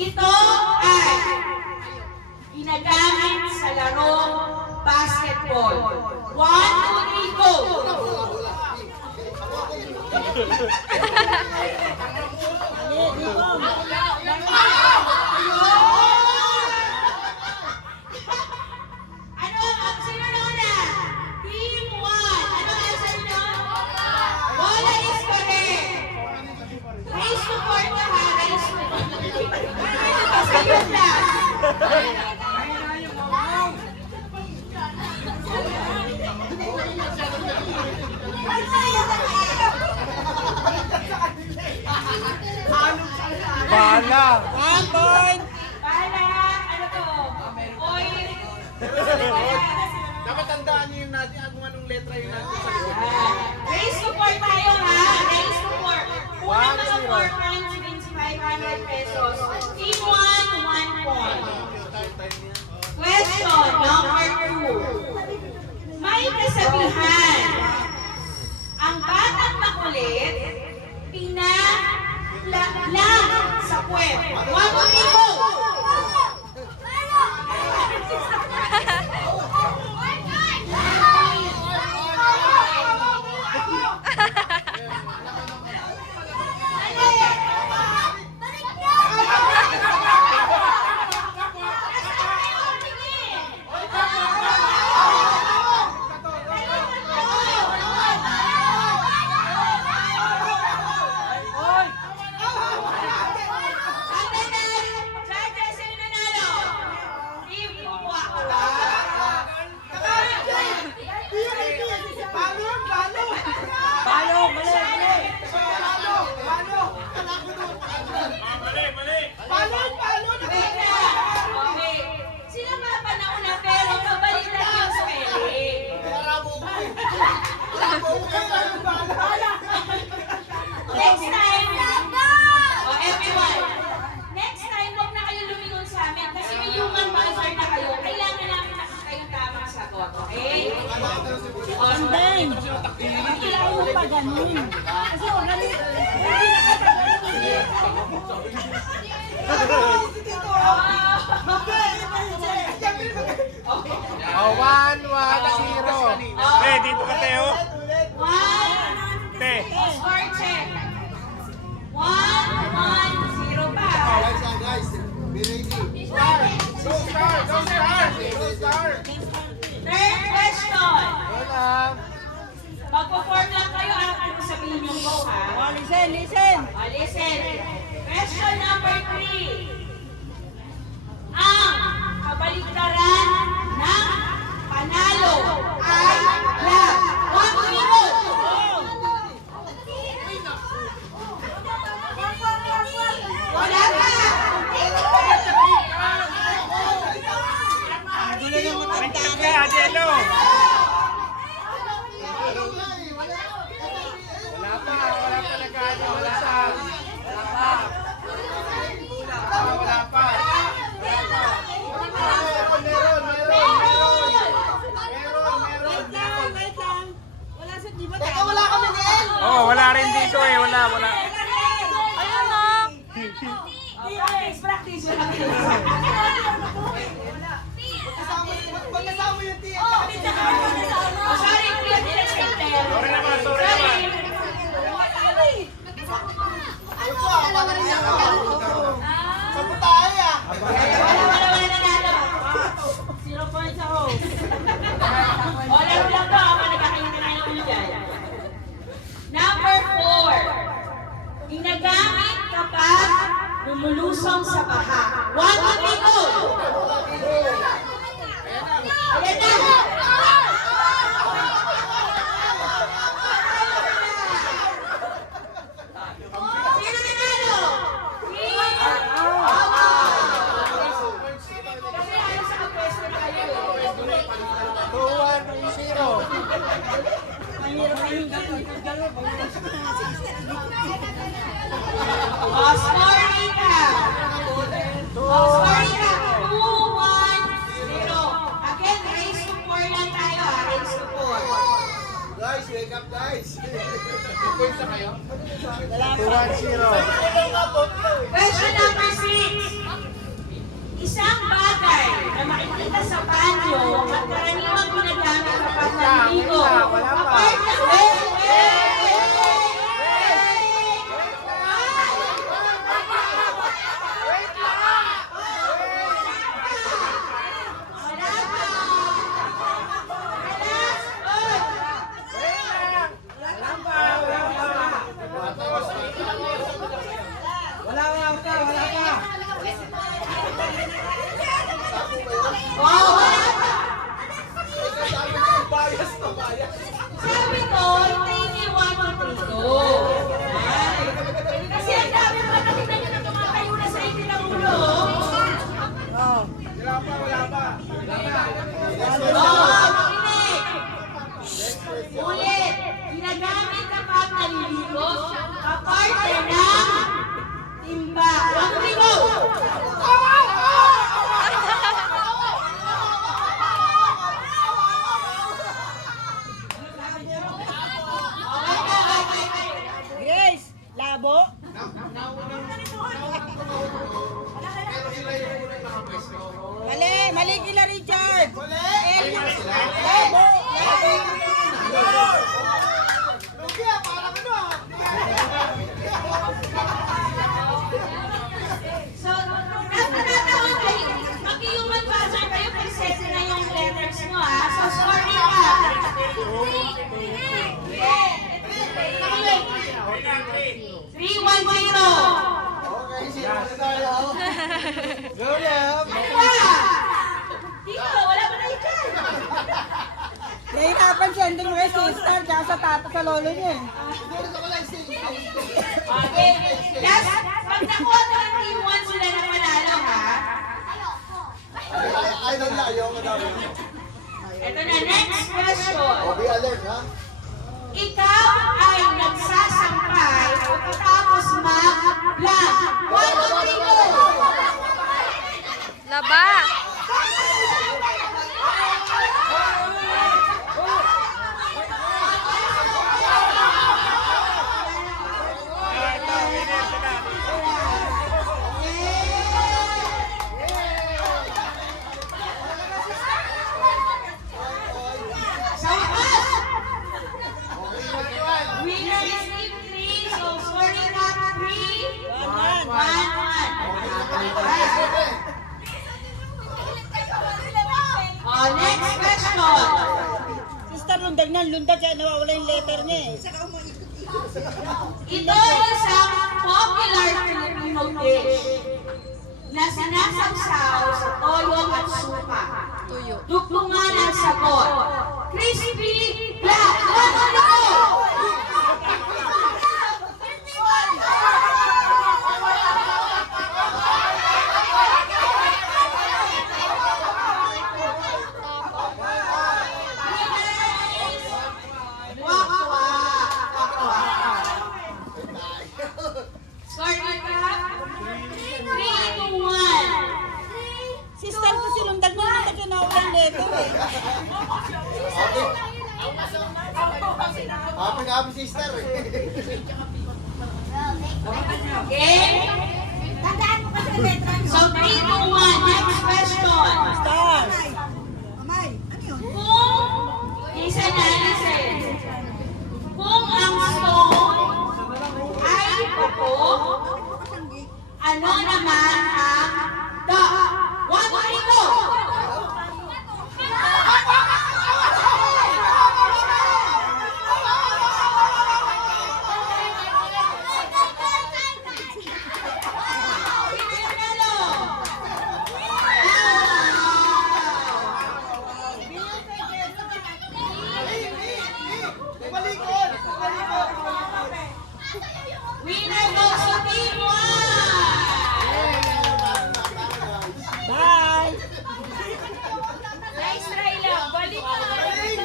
Ito ay ginagamit sa larong basketball. 1, 2, 3, go! Ano ang sino na? Team 1. Ano ang answer nyo? Bola is correct. Raise to court na ha. Raise to court. Sayot lang. Bala! 1 point! Bala, ano to? Oy. Dapat tandaan niyo yung natin kung anong letra yung natin sa likod. Raise to court tayo ha. Raise to court. Unang mga 4 points means 500 pesos. Team 1, 1 point. Question number 2. May kasabihan. Ang batang makulit, lang sa puwet. 1, 2, 3, go! Next time, everyone, next time, huwag na kayo lumingon sa amin kasi may human buzzer na kayo. Kailangan namin kayong tamang sagot, okay? Andeng! Kailangan mo pa ganun. Kasi organic. Oh, 1, 1, 0. Eh, dito ka, Teo. 1, Te. score check. 1, 1, 0 pa. Guys, be ready. Go star! Go star! Go star! Third question. Wala. Magpo-form lang kayo after ko sabihin yung go, ha? Oh, listen, listen! Listen. Question number 3. Ang kabaliktaran ng panalo ay lag. 1, 2, 3, go! Wala ka! Gulo na matanda Baliktad ka, Jello. Wala pa nagkano. Wala pa. Wala pa. Wait lang! Wala sa di ba tayo? Teka, wala kami ni El! Oh, wala rin dito eh. Wala. Ayun na! Practice lang. Magkasama yung tiyan. Oh, sorry, kuya, di na-expected. Sorry naman, sorry naman. Ito ah, pala rin ako. Sa putahe ah. Wala nanalo. 0 points sa host. O, laro lang to. Ako nagkakainit na ng ulo dyan. Number 4. Ginagamit kapag lumulusong sa baha. 1, 2, 3, go! Ayan na! Sino nanalo? Kasi ayos sa pwesto na kayo. 2, 1, 0. Mahirap na yung gano'n. Oscar Rica! Oscar Rica! 2, 1, 0. Again, raise to 4 lang tayo ha. Raise to 4. Guys, wake up guys. Points na kayo? 2, 1, 0. Question number 6. Isang bagay na makikita sa banyo at karaniwang ginagamit sa panliligo. Kapag sabi ko, hintayin niyo yung 1, 2, 3 go. Kasi ang dami naman nakita niyo na tumatayo na sa inyo ng ulo. Makinig. Ulit. Ginagamit kapag naliligo, kaparte ng timba. 1, 2, 3 go. Grace, labo. Mali kila Richard. Labo. Lugi ah, parang ano ah. So, natatawa kayo. Mag-human buzzer kayo kung set na yung letters mo, ha? So, sorry ka. 3, 1, 0. Okay, sino na tayo? Go, Lem. Ano ba? Dito, wala ba na ikaw? Nahihirapan siya, hindi mo kay sister, tsaka sa tata sa lolo niya. Siguro sa kalay, Okay. Last, pag nakuha ko ng team 1 sila na panalo, ha? Ay, ayaw ka daw. Ito na, next question. O, be alert, ha? Ikaw ay nagsasampay pagkatapos mag-vlog. 1, 2, 3, go! Laba! Sa wakas! Winner is team 3, so sorry na 3, 1, 1. Oh, next question. Sister, lundag na, lundag siya, nawawala yung letter niya eh. Ito ay isang popular Filipino dish na sinasawsaw sa toyo at suka. Tuyo. Dugtungan ang sagot. Crispy black. Ano? Score ka? 3, 2, 1. Sister, kasi lundag siya, nawawala yung letter eh. Happy na happy sister, eh. Okay? So 3, 2, 1. Next question. Star. Kung isa na listen. Kung ang stone ay buko, ano naman ang dot? 1, 2, 3, go! Malikot! Winner